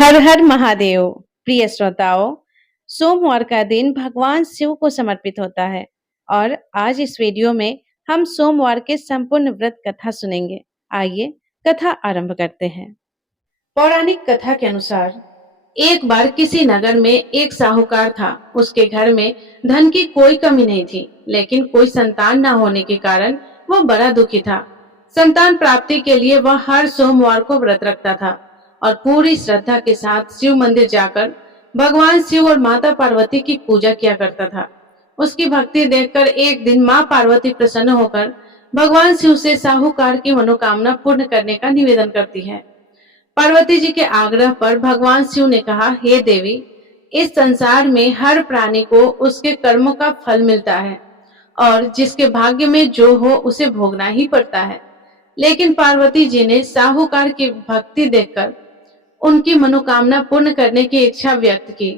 हर हर महादेव। प्रिय श्रोताओं, सोमवार का दिन भगवान शिव को समर्पित होता है और आज इस वीडियो में हम सोमवार के संपूर्ण व्रत कथा सुनेंगे। आइए कथा आरंभ करते हैं। पौराणिक कथा के अनुसार एक बार किसी नगर में एक साहूकार था। उसके घर में धन की कोई कमी नहीं थी, लेकिन कोई संतान न होने के कारण वह बड़ा दुखी था। संतान प्राप्ति के लिए वह हर सोमवार को व्रत रखता था और पूरी श्रद्धा के साथ शिव मंदिर जाकर भगवान शिव और माता पार्वती की पूजा किया करता था। उसकी भक्ति देखकर एक दिन माँ पार्वती प्रसन्न होकर भगवान शिव से साहूकार की मनोकामना पूर्ण करने का निवेदन करती है। पार्वती जी के आग्रह पर भगवान शिव ने कहा, हे देवी, इस संसार में हर प्राणी को उसके कर्मों का फल मिलता है और जिसके भाग्य में जो हो उसे भोगना ही पड़ता है। लेकिन पार्वती जी ने साहूकार की भक्ति देखकर उनकी मनोकामना पूर्ण करने की इच्छा व्यक्त की।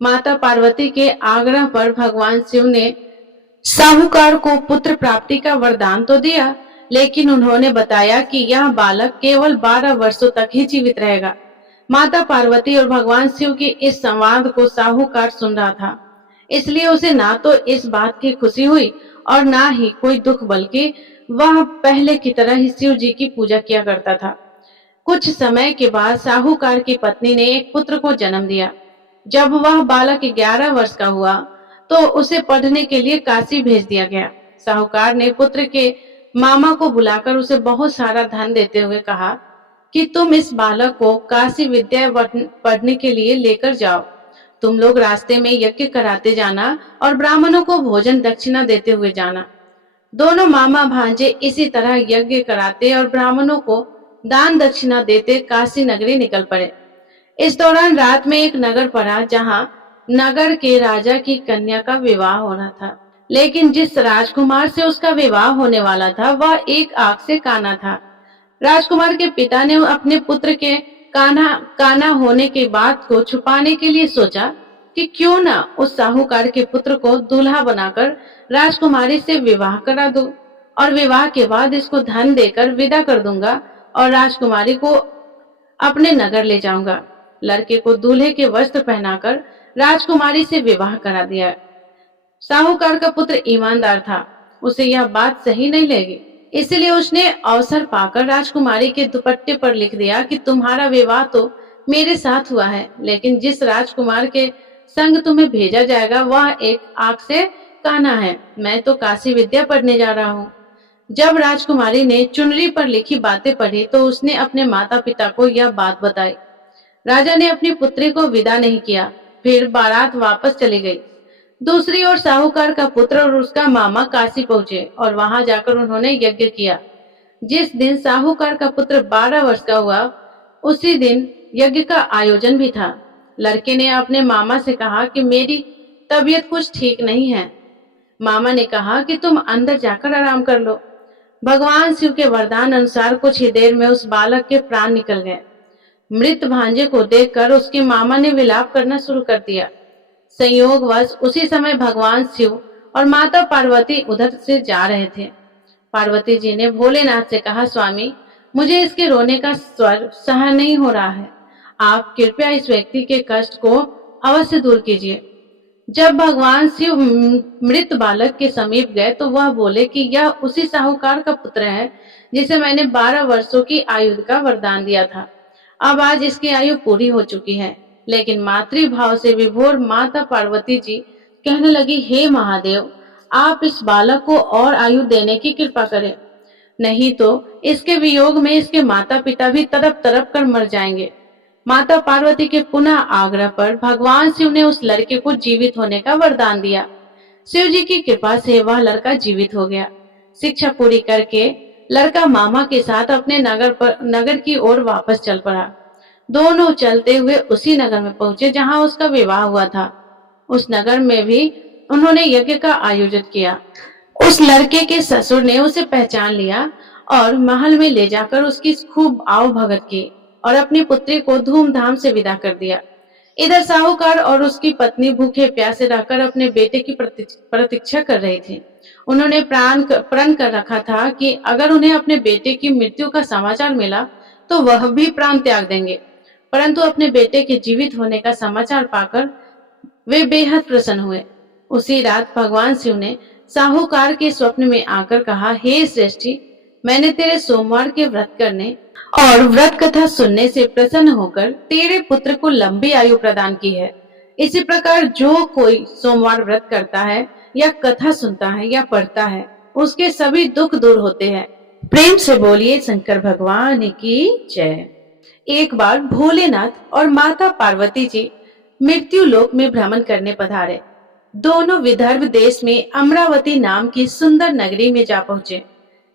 माता पार्वती के आग्रह पर भगवान शिव ने साहूकार को पुत्र प्राप्ति का वरदान तो दिया, लेकिन उन्होंने बताया कि यह बालक केवल 12 वर्षों तक ही जीवित रहेगा। माता पार्वती और भगवान शिव की इस संवाद को साहूकार सुन रहा था, इसलिए उसे ना तो इस बात की खुशी हुई और ना ही कोई दुख, बल्कि वह पहले की तरह ही शिव जी की पूजा किया करता था। कुछ समय के बाद साहूकार की पत्नी ने एक पुत्र को जन्म दिया। जब वह बालक 11 वर्ष का हुआ तो उसे पढ़ने के लिए काशी भेज दिया गया। साहूकार ने पुत्र के मामा को बुलाकर उसे बहुत सारा धन देते हुए कहा कि तुम इस बालक को काशी विद्या पढ़ने के लिए लेकर जाओ। तुम लोग रास्ते में यज्ञ कराते जाना और ब्राह्मणों को भोजन दक्षिणा देते हुए जाना। दोनों मामा भांजे इसी तरह यज्ञ कराते और ब्राह्मणों को दान दक्षिणा देते काशी नगरी निकल पड़े। इस दौरान रात में एक नगर पड़ा जहां नगर के राजा की कन्या का विवाह होना था, लेकिन जिस राजकुमार से उसका विवाह होने वाला था वह एक आंख से काना था। राजकुमार के पिता ने अपने पुत्र के काना होने की बात को छुपाने के लिए सोचा कि क्यों ना उस साहूकार के पुत्र को दूल्हा बनाकर राजकुमारी से विवाह करा दूं और विवाह के बाद इसको धन देकर विदा कर दूंगा और राजकुमारी को अपने नगर ले जाऊंगा। लड़के को दूल्हे के वस्त्र पहनाकर राजकुमारी से विवाह करा दिया। साहूकार का पुत्र ईमानदार था, उसे यह बात सही नहीं लगी, इसलिए उसने अवसर पाकर राजकुमारी के दुपट्टे पर लिख दिया कि तुम्हारा विवाह तो मेरे साथ हुआ है, लेकिन जिस राजकुमार के संग तुम्हें भेजा जाएगा वह एक आंख से काना है। मैं तो काशी विद्या पढ़ने जा रहा हूँ। जब राजकुमारी ने चुनरी पर लिखी बातें पढ़ी तो उसने अपने माता पिता को यह बात बताई। राजा ने अपनी पुत्री को विदा नहीं किया, फिर बारात वापस चली गई। दूसरी ओर साहूकार का पुत्र और उसका मामा काशी पहुंचे और वहां जाकर उन्होंने यज्ञ किया। जिस दिन साहूकार का पुत्र 12 वर्ष का हुआ, उसी दिन यज्ञ का आयोजन भी था। लड़के ने अपने मामा से कहा कि मेरी तबीयत कुछ ठीक नहीं है। मामा ने कहा कि तुम अंदर जाकर आराम कर लो। भगवान शिव के वरदान अनुसार कुछ ही देर में उस बालक के प्राण निकल गए। मृत भांजे को देखकर उसके मामा ने विलाप करना शुरू कर दिया। संयोगवश उसी समय भगवान शिव और माता पार्वती उधर से जा रहे थे। पार्वती जी ने भोलेनाथ से कहा, स्वामी, मुझे इसके रोने का स्वर सहन नहीं हो रहा है। आप कृपया इस व्यक्ति के कष्ट को अवश्य दूर कीजिए। जब भगवान शिव मृत बालक के समीप गए तो वह बोले कि यह उसी साहूकार का पुत्र है जिसे मैंने 12 वर्षों की आयु का वरदान दिया था। अब आज इसकी आयु पूरी हो चुकी है। लेकिन मातृभाव से विभोर माता पार्वती जी कहने लगी, हे महादेव, आप इस बालक को और आयु देने की कृपा करें, नहीं तो इसके वियोग में इसके माता पिता भी तड़प तड़प कर मर जाएंगे। माता पार्वती के पुनः आग्रह पर भगवान शिव ने उस लड़के को जीवित होने का वरदान दिया। शिव जी की कृपा से वह लड़का जीवित हो गया। शिक्षा पूरी करके लड़का मामा के साथ अपने नगर की ओर वापस चल पड़ा। दोनों चलते हुए उसी नगर में पहुंचे जहां उसका विवाह हुआ था। उस नगर में भी उन्होंने यज्ञ का आयोजन किया। उस लड़के के ससुर ने उसे पहचान लिया और महल में ले जाकर उसकी खूब आव भगत की और अपनी पुत्री को धूमधाम से विदा कर दिया। इधर साहूकार और उसकी पत्नी भूखे प्यासे रहकर अपने बेटे की प्रतीक्षा कर रहे थे। उन्होंने प्रण कर रखा था कि अगर उन्हें अपने बेटे की मृत्यु का समाचार मिला तो वह भी प्राण त्याग देंगे। परंतु अपने बेटे के जीवित होने का समाचार पाकर वे बेहद प्रसन्न हुए। उसी रात भगवान शिव ने साहूकार के स्वप्न में आकर कहा, हे श्रेष्ठी, मैंने तेरे सोमवार के व्रत करने और व्रत कथा सुनने से प्रसन्न होकर तेरे पुत्र को लंबी आयु प्रदान की है। इसी प्रकार जो कोई सोमवार व्रत करता है या कथा सुनता है या पढ़ता है, उसके सभी दुख दूर होते हैं। प्रेम से बोलिए शंकर भगवान की जय। एक बार भोलेनाथ और माता पार्वती जी मृत्यु लोक में भ्रमण करने पधारे। दोनों विदर्भ देश में अमरावती नाम की सुंदर नगरी में जा पहुंचे।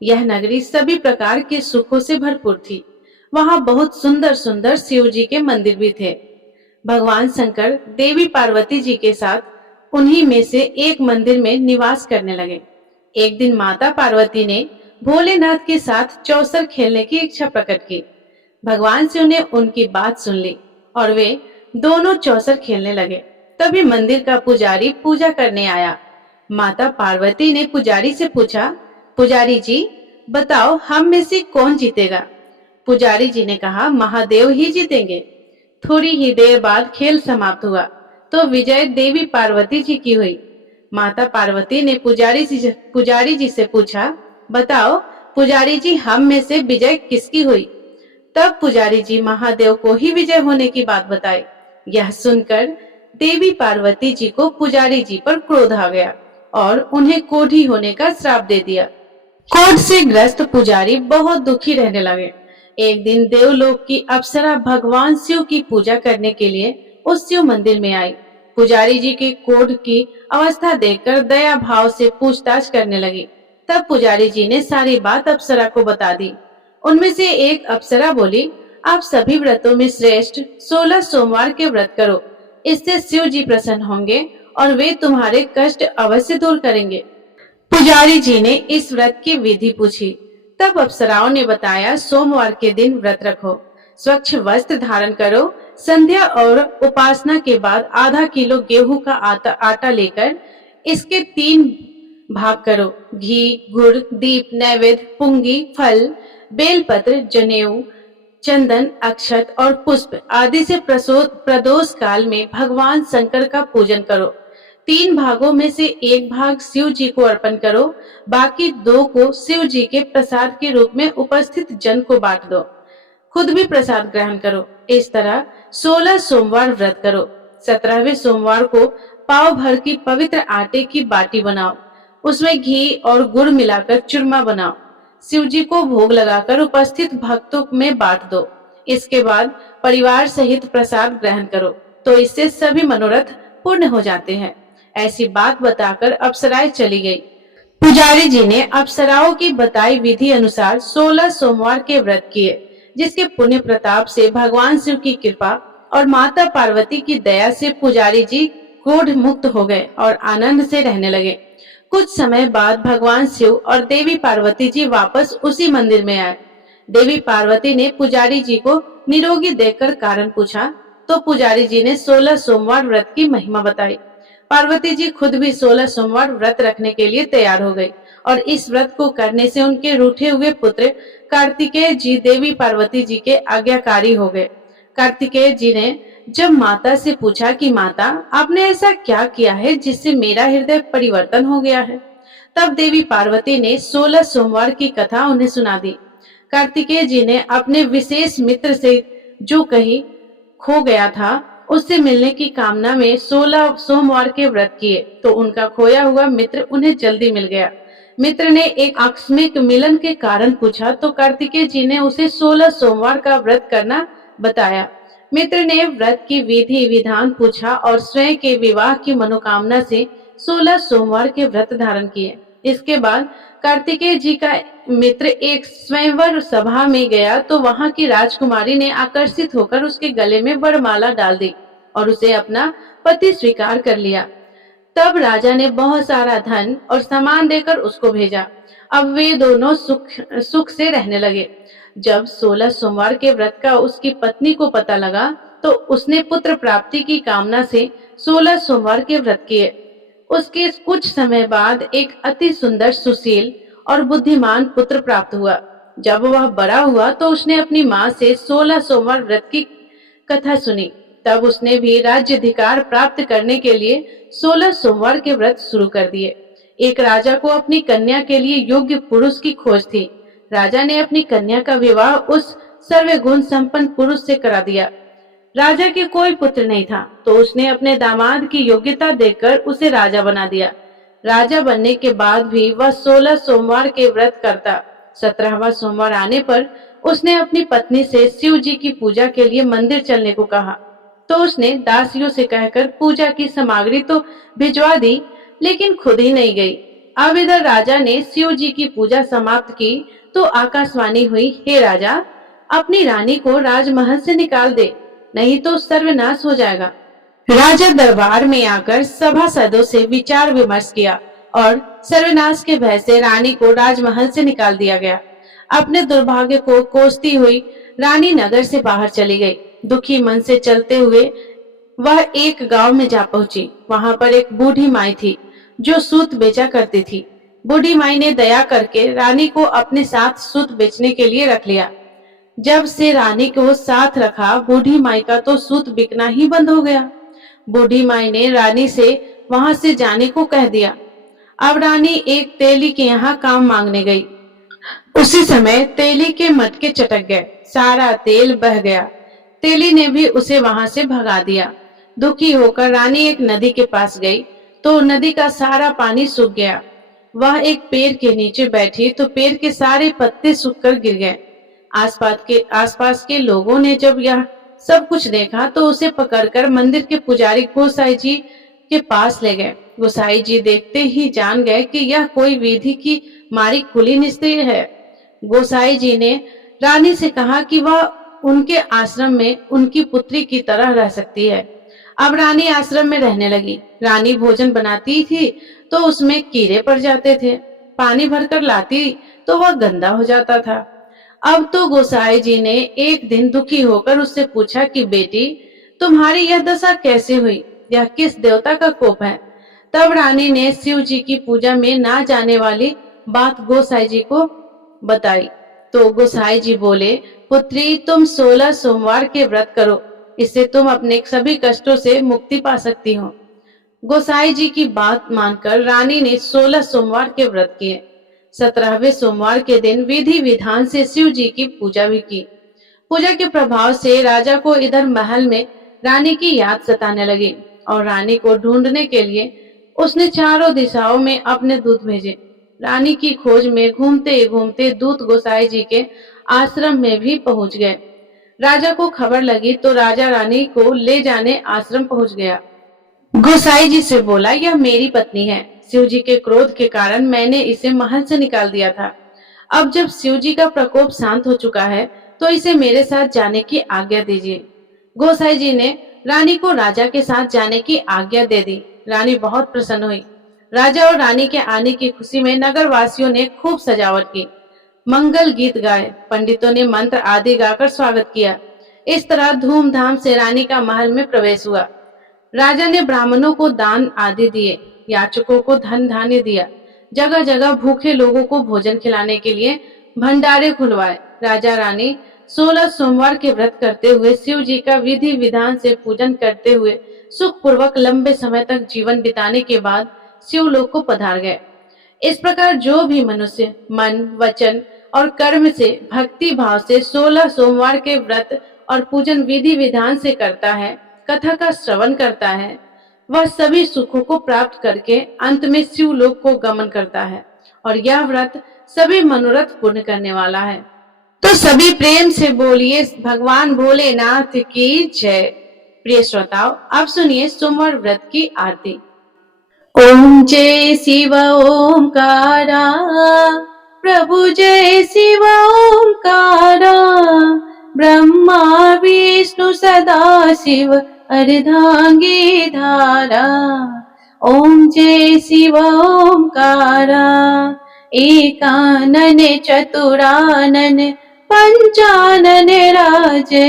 यह नगरी सभी प्रकार के सुखों से भरपूर थी। वहां बहुत सुंदर सुंदर शिव जी के मंदिर भी थे। भगवान शंकर देवी पार्वती जी के साथ उन्हीं में से एक मंदिर में निवास करने लगे। एक दिन माता पार्वती ने भोलेनाथ के साथ चौसर खेलने की इच्छा प्रकट की। भगवान शिव ने उनकी बात सुन ली और वे दोनों चौसर खेलने लगे। तभी मंदिर का पुजारी पूजा करने आया। माता पार्वती ने पुजारी से पूछा, पुजारी जी बताओ, हम में से कौन जीतेगा? पुजारी जी ने कहा, महादेव ही जीतेंगे। थोड़ी ही देर बाद खेल समाप्त हुआ तो विजय देवी पार्वती जी की हुई। माता पार्वती ने पुजारी जी से पूछा, बताओ पुजारी जी, हम में से विजय किसकी हुई? तब पुजारी जी महादेव को ही विजय होने की बात बताई। यह सुनकर देवी पार्वती जी को पुजारी जी पर क्रोध आ गया और उन्हें कोढ़ी होने का श्राप दे दिया। क्रोध से ग्रस्त पुजारी बहुत दुखी रहने लगे। एक दिन देवलोक की अप्सरा भगवान शिव की पूजा करने के लिए उस शिव मंदिर में आई। पुजारी जी के क्रोध की अवस्था देखकर दया भाव से पूछताछ करने लगी। तब पुजारी जी ने सारी बात अप्सरा को बता दी। उनमें से एक अप्सरा बोली, आप सभी व्रतों में श्रेष्ठ 16 सोमवार के व्रत करो। इससे शिव जी प्रसन्न होंगे और वे तुम्हारे कष्ट अवश्य दूर करेंगे। पुजारी जी ने इस व्रत की विधि पूछी। तब अप्सराओं ने बताया, सोमवार के दिन व्रत रखो, स्वच्छ वस्त्र धारण करो, संध्या और उपासना के बाद आधा किलो गेहूं का आटा लेकर इसके 3 भाग करो। घी, गुड़, दीप, नैवेद्य, पुंगी, फल, बेलपत्र, जनेऊ, चंदन, अक्षत और पुष्प आदि से प्रदोष काल में भगवान शंकर का पूजन करो। 3 भागों में से 1 भाग शिव जी को अर्पण करो, बाकी 2 को शिव जी के प्रसाद के रूप में उपस्थित जन को बांट दो। खुद भी प्रसाद ग्रहण करो। इस तरह 16 सोमवार व्रत करो। 17वें सोमवार को पाव भर की पवित्र आटे की बाटी बनाओ, उसमें घी और गुड़ मिलाकर चूरमा बनाओ, शिव जी को भोग लगाकर उपस्थित भक्तों में बांट दो। इसके बाद परिवार सहित प्रसाद ग्रहण करो, तो इससे सभी मनोरथ पूर्ण हो जाते हैं। ऐसी बात बताकर अप्सराएं चली गई। पुजारी जी ने अप्सराओं की बताई विधि अनुसार 16 सोमवार के व्रत किए, जिसके पुण्य प्रताप से भगवान शिव की कृपा और माता पार्वती की दया से पुजारी जी क्रोध मुक्त हो गए और आनंद से रहने लगे। कुछ समय बाद भगवान शिव और देवी पार्वती जी वापस उसी मंदिर में आए। देवी पार्वती ने पुजारी जी को निरोगी देखकर कारण पूछा, तो पुजारी जी ने 16 सोमवार व्रत की महिमा बताई। पार्वती जी खुद भी 16 सोमवार व्रत रखने के लिए तैयार हो गई और इस व्रत को करने से उनके रूठे हुए पुत्र कार्तिकेय जी देवी पार्वती जी के आज्ञाकारी हो गए। कार्तिकेय जी ने जब माता से पूछा कि माता, आपने ऐसा क्या किया है जिससे मेरा हृदय परिवर्तन हो गया है, तब देवी पार्वती ने 16 सोमवार की कथा उन्हें सुना दी। कार्तिकेय जी ने अपने विशेष मित्र से जो कहीं खो गया था उससे मिलने की कामना में 16 सोमवार के व्रत किए, तो उनका खोया हुआ मित्र उन्हें जल्दी मिल गया। मित्र ने एक आकस्मिक मिलन के कारण पूछा, तो कार्तिकेय जी ने उसे 16 सोमवार का व्रत करना बताया। मित्र ने व्रत की विधि विधान पूछा और स्वयं के विवाह की मनोकामना से 16 सोमवार के व्रत धारण किए। इसके बाद कार्तिकेय जी का मित्र एक स्वयंवर सभा में गया, तो वहां की राजकुमारी ने आकर्षित होकर उसके गले में वरमाला डाल दी और उसे अपना पति स्वीकार कर लिया। तब राजा ने बहुत सारा धन और सामान देकर उसको भेजा। अब वे दोनों सुख से रहने लगे। जब 16 सोमवार के व्रत का उसकी पत्नी को पता लगा, तो उसने पुत्र प्राप्ति की कामना से 16 सोमवार के व्रत किए। उसके कुछ समय बाद एक अति सुंदर, सुशील और बुद्धिमान पुत्र प्राप्त हुआ। जब वह बड़ा हुआ तो उसने अपनी माँ से 16 सोमवार व्रत की कथा सुनी। तब उसने भी राज्य अधिकार प्राप्त करने के लिए 16 सोमवार के व्रत शुरू कर दिए। एक राजा को अपनी कन्या के लिए योग्य पुरुष की खोज थी। राजा ने अपनी कन्या का विवाह उस सर्वगुण संपन्न पुरुष से करा दिया। राजा के कोई पुत्र नहीं था, तो उसने अपने दामाद की योग्यता देखकर उसे राजा बना दिया। राजा बनने के बाद भी वह 16 सोमवार के व्रत करता। 17वां सोमवार आने पर उसने अपनी पत्नी से शिव जी की पूजा के लिए मंदिर चलने को कहा। तो उसने दासियों से कहकर पूजा की सामग्री तो भिजवा दी, लेकिन खुद ही नहीं गई। अब इधर राजा ने शिव जी की पूजा समाप्त की तो आकाशवाणी हुई, हे राजा, अपनी रानी को राजमहल से निकाल दे, नहीं तो सर्वनाश हो जाएगा। राजा दरबार में आकर सभासदों से विचार विमर्श किया और सर्वनाश के भय से रानी को राजमहल से निकाल दिया गया। अपने दुर्भाग्य को कोसती हुई रानी नगर से बाहर चली गई। दुखी मन से चलते हुए वह एक गांव में जा पहुंची। वहां पर एक बूढ़ी माई थी जो सूत बेचा करती थी। बूढ़ी माई ने दया करके रानी को अपने साथ सूत बेचने के लिए रख लिया। जब से रानी को साथ रखा, बूढ़ी माई का तो सूत बिकना ही बंद हो गया। बूढ़ी माई ने रानी से वहां से जाने को कह दिया। अब रानी एक तेली के यहाँ काम मांगने गई। उसी समय तेली के मटके चटक गए, सारा तेल बह गया। तेली ने भी उसे वहां से भगा दिया। दुखी होकर रानी एक नदी के पास गई तो नदी का सारा पानी सूख गया। वह एक पेड़ के नीचे बैठी तो पेड़ के सारे पत्ते सूखकर गिर गए। आसपास के लोगों ने जब यह सब कुछ देखा तो उसे पकड़कर मंदिर के पुजारी गोसाई जी के पास ले गए। गोसाई जी देखते ही जान गए कि यह कोई विधि की मारी कुलीन स्त्री है। गोसाई जी ने रानी से कहा कि वह उनके आश्रम में उनकी पुत्री की तरह रह सकती है। अब रानी आश्रम में रहने लगी। रानी भोजन बनाती थी तो उसमें कीड़े पड़ जाते थे, पानी भरकर लाती तो वह गंदा हो जाता था। अब तो गोसाई जी ने एक दिन दुखी होकर उससे पूछा कि बेटी, तुम्हारी यह दशा कैसे हुई? यह किस देवता का कोप है? तब रानी ने शिव जी की पूजा में ना जाने वाली बात गोसाई जी को बताई। तो गोसाई जी बोले, पुत्री, तुम 16 सोमवार के व्रत करो, इससे तुम अपने सभी कष्टों से मुक्ति पा सकती हो। गोसाई जी की बात मानकर रानी ने 16 सोमवार के व्रत किए। 17वें सोमवार के दिन विधि विधान से शिव जी की पूजा भी की। पूजा के प्रभाव से राजा को इधर महल में रानी की याद सताने लगी और रानी को ढूंढने के लिए उसने चारों दिशाओं में अपने दूत भेजे। रानी की खोज में घूमते घूमते दूत गोसाई जी के आश्रम में भी पहुंच गए। राजा को खबर लगी तो राजा रानी को ले जाने आश्रम पहुंच गया। गोसाई जी से बोला, यह मेरी पत्नी है। शिव जी के क्रोध के कारण मैंने इसे महल से निकाल दिया था। अब जब शिव जी का प्रकोप शांत हो चुका है तो इसे मेरे साथ जाने की आज्ञा दीजिए। गोसाई जी ने रानी को राजा के साथ जाने की आज्ञा दे दी। रानी बहुत प्रसन्न हुई। राजा और रानी के आने की खुशी में नगर वासियों ने खूब सजावट की, मंगल गीत गाए, पंडितों ने मंत्र आदि गाकर स्वागत किया। इस तरह धूमधाम से रानी का महल में प्रवेश हुआ। राजा ने ब्राह्मणों को दान आदि दिए, याचकों को धन धान्य दिया, जगह जगह भूखे लोगों को भोजन खिलाने के लिए भंडारे खुलवाए। राजा रानी 16 सोमवार के व्रत करते हुए शिव जी का विधि विधान से पूजन करते हुए सुख पूर्वक लंबे समय तक जीवन बिताने के बाद शिवलोक को पधार गए। इस प्रकार जो भी मनुष्य मन, वचन और कर्म से भक्ति भाव से 16 सोमवार के व्रत और पूजन विधि विधान से करता है, कथा का श्रवण करता है, वह सभी सुखों को प्राप्त करके अंत में शिवलोक को गमन करता है और यह व्रत सभी मनोरथ पूर्ण करने वाला है। तो सभी प्रेम से बोलिए भगवान भोलेनाथ की जय। प्रिय श्रोताओ, आप सुनिए सोमवार व्रत की आरती। ओम जय शिव ओंकारा, प्रभु जय शिव ओंकारा, ब्रह्मा विष्णु सदा शिव अर्धांगी धारा। ओम जय शिव ओंकारा, एकानन चतुरानन पंचानन राजे,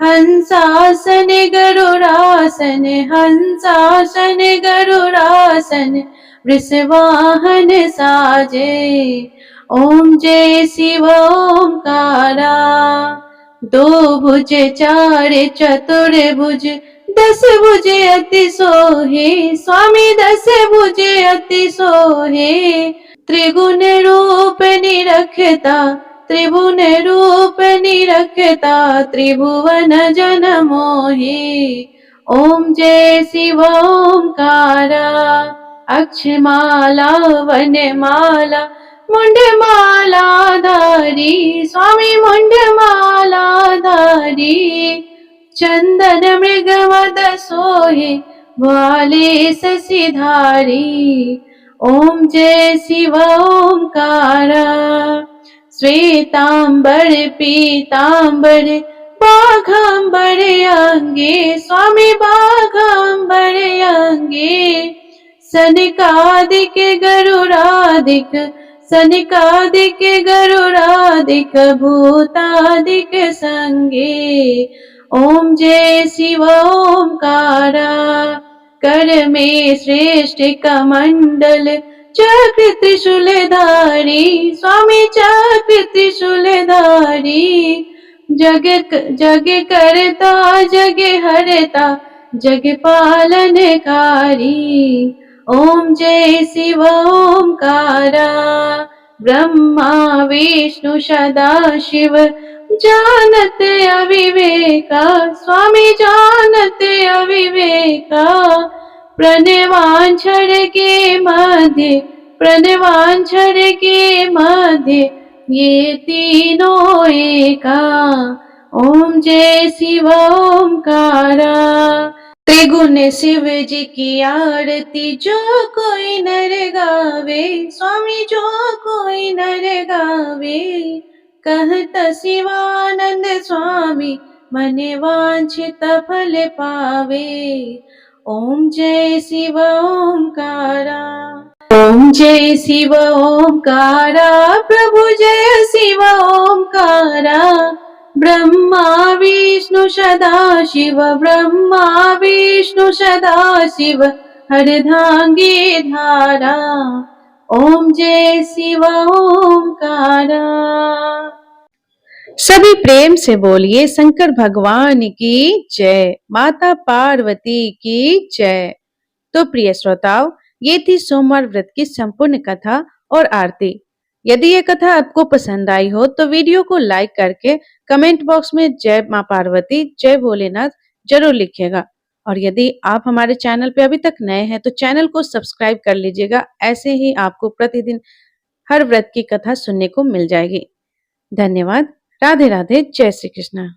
हंसासन गरुड़ासन, हंसासन गरुड़ासन, वृषवाहन साजे। ओम जय शिव ओंकारा, दो भुज चार चतुर्भुज दस भुजे अति सोहे, स्वामी दस भुजे अति सोहे। त्रिगुण रूप निरखता, त्रिभुवन रूप निरखता, त्रिभुवन जन मोहे। ओम जय शिव ओंकारा, अक्षमाला वनमाला मुंडमाला धारी, स्वामी मुंडमाला धारी। चंदन मृग मद सोहे, वाले शशिधारी। ओम जय शिव ओंकारा। श्वेतांबर पीतांबर बाघांबर अंगे, स्वामी बाघांबर अंगे। सनकादिक गरुड़ादिक, सनकादिक गरुड़ादिक भूतादिक संगे। ओम जय शिव ओंकारा। कर में श्रेष्ठ कमंडल चक्र त्रिशूलधारी, स्वामी चक्र त्रिशूलधारी। जग जग करता जग हरता, जग पालनकारी। ओम जय शिव ओंकारा। ब्रह्मा विष्णु सदा शिव जानत अविवेका, स्वामी जानत अविवेका। प्रणवांछर के मध्य, प्रणवांछर के मध्य, ये तीनों एका। ओम जय शिव ओंकारा। त्रिगुण शिव जी की आरती जो कोई नर गावे, स्वामी जो कोई नर गावे। कहत शिवानंद स्वामी मन वांछित फल पावे। ओम जय शिव ओंकारा। ओम जय शिव ओंकारा, प्रभु जय शिव ओंकारा। ब्रह्मा विष्णु सदा शिव, ब्रह्मा विष्णु सदा शिव हरधांगे धारा। ओम जय शिव ओंकारा। सभी प्रेम से बोलिए शंकर भगवान की जय, माता पार्वती की जय। तो प्रिय श्रोताओं, ये थी सोमवार व्रत की संपूर्ण कथा और आरती। यदि ये कथा आपको पसंद आई हो तो वीडियो को लाइक करके कमेंट बॉक्स में जय मां पार्वती, जय भोलेनाथ जरूर लिखिएगा। और यदि आप हमारे चैनल पे अभी तक नए हैं तो चैनल को सब्सक्राइब कर लीजिएगा। ऐसे ही आपको प्रतिदिन हर व्रत की कथा सुनने को मिल जाएगी। धन्यवाद। राधे राधे। जय श्री कृष्ण।